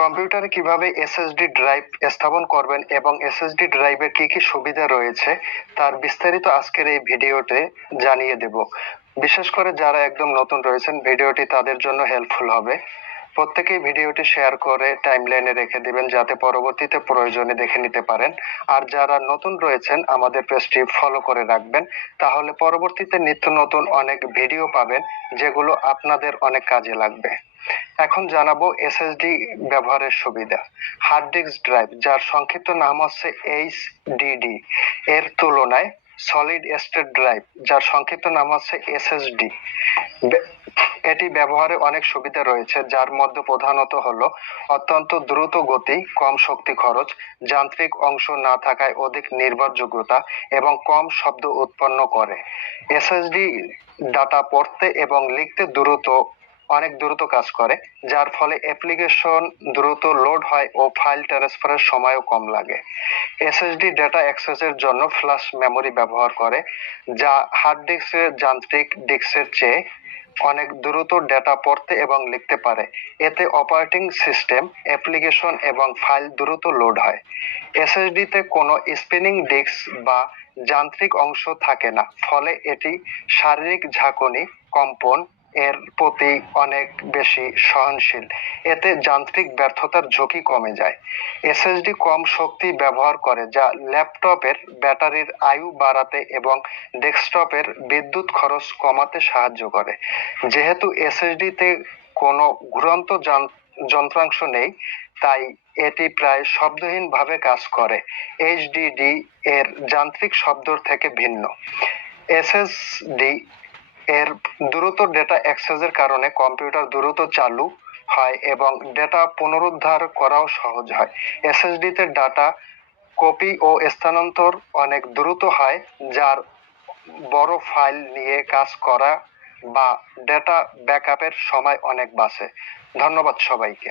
কম্পিউটারে কীভাবে SSD drive স্থাপন করবেন এবং এসএসডি ড্রাইভের কি কি সুবিধা রয়েছে, তার বিস্তারিত আজকের এই ভিডিওতে জানিয়ে দেব। বিশেষ করে যারা একদম নতুন রয়েছেন, ভিডিওটি তাদের জন্য হেল্পফুল হবে। প্রত্যেকেই ভিডিওটি শেয়ার করে টাইমলাইনে রেখে দিবেন, যাতে পরবর্তীতে প্রয়োজনে দেখে নিতে পারেন। আর যারা নতুন রয়েছেন, আমাদের পেজটি ফলো করে রাখবেন। তাহলে পরবর্তীতে নিত্য নতুন অনেক ভিডিও পাবেন, যেগুলো আপনাদের অনেক কাজে লাগবে। এখন জানাব এসএসডি ব্যবহারের সুবিধা। হার্ড ডিস্ক ড্রাইভ যার সংক্ষিপ্ত নাম হচ্ছে এইচ এইচডিডি এর তুলনায় সলিড স্টেট ড্রাইভ যার সংক্ষিপ্ত নাম হচ্ছে এসএসডি এটি ব্যবহারে অনেক সুবিধা রয়েছে, যার মধ্যে প্রধানত হলো অত্যন্ত দ্রুত গতি, কম শক্তি খরচ, যান্ত্রিক অংশ না থাকায় অধিক নির্ভরযোগ্যতা এবং কম শব্দ উৎপন্ন করে। এসএসডি ডাটা পড়তে এবং লিখতে দ্রুত, অনেক দ্রুত কাজ করে, যার ফলে অ্যাপ্লিকেশন দ্রুত লোড হয় ও ফাইল ট্রান্সফারের সময়ও কম লাগে। এসএসডি ডেটা অ্যাক্সেসের জন্য ফ্ল্যাশ মেমরি ব্যবহার করে, যা হার্ড ডিস্কের যান্ত্রিক ডিস্কের চেয়ে অনেক দ্রুত ডেটা পড়তে এবং লিখতে পারে। এতে অপারেটিং সিস্টেম অ্যাপ্লিকেশন এবং ফাইল দ্রুত লোড হয়। এসএসডিতে কোনো স্পিনিং ডিস্ক বা যান্ত্রিক অংশ থাকে না, ফলে এটি শারীরিক ঝাঁকুনি, কম্পন এর প্রতি অনেক বেশি সহনশীল। এতে যান্ত্রিক ব্যর্থতার ঝুঁকি কমে যায়। এসএসডি কম শক্তি ব্যবহার করে, যা ল্যাপটপের ব্যাটারির আয়ু বাড়াতে এবং ডেস্কটপের বিদ্যুৎ খরচ কমাতে সাহায্য করে। যেহেতু এসএসডিতে কোনো ঘুরন্ত যন্ত্রাংশ নেই, তাই এটি প্রায় শব্দহীনভাবে কাজ করে। এইচডিডি এর যান্ত্রিক শব্দর থেকে ভিন্ন। এসএসডি এর দ্রুত ডেটা অ্যাক্সেসের কারণে কম্পিউটার দ্রুত চালু হয় এবং ডেটা পুনরুদ্ধার করাও সহজ হয়। এসএসডিতে ডাটা কপি ও স্থানান্তর অনেক দ্রুত হয়, যার বড় ফাইল নিয়ে কাজ করা বা ডেটা ব্যাকআপের সময় অনেক বাঁচে। ধন্যবাদ সবাইকে।